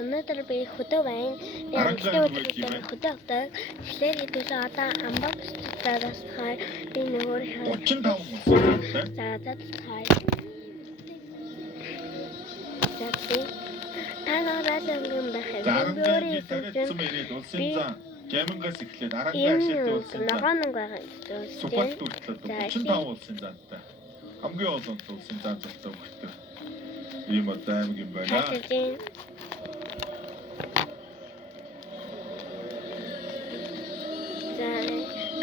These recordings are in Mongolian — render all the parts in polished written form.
Өнөөдөр би хөдөө байна. Би амжилттай өдрөөр хөдөө авдаг. Тэгэхээр хэдүүлээ одоо амбакс цараас хай би нөгөө 35 мөс. За хай. Танараад юм дахиад. Дарамжааны тарихсан ирээд улсын зан Жамингаас эхлээд Аранга ашигт улсын зан. Ногоон байгаа. Супалт хүртэл 35 улсын зантай. Хамгийн олон улсын зан зохицоо өгдөг. Ийм одоо аймаг юм байна.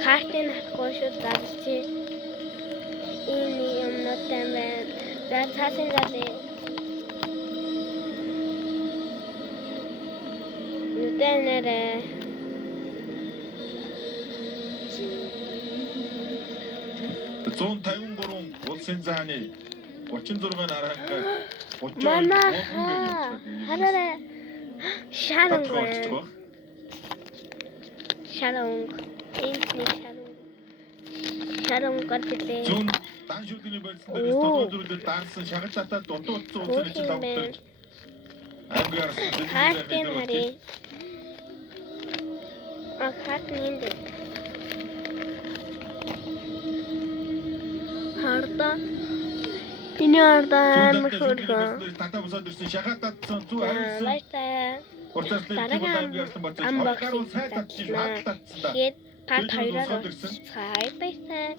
Картын авахгүй шүү дарчи. Энэ юм нотэн байна. За цаасан залээ. Нүдэнэрэ. $153 улсын зааны 36 Аранга 30 хараарэ. Шалонг. Шалонг гэртээ. Зүүн дан шүлгийн барьсан дээрээс тодорхойлолт даарсан шагаж татаад дутуу утсан улсын чинь давтаж. Ангиар хартын хари. Хартын дээр. Харта. Энэ ардан мөхөрхөө. Татаа босоод ирсэн шахаад татсан зүү хариулсан. Лайтай. Амбакс тэгээд part 2-оор цай байсаа.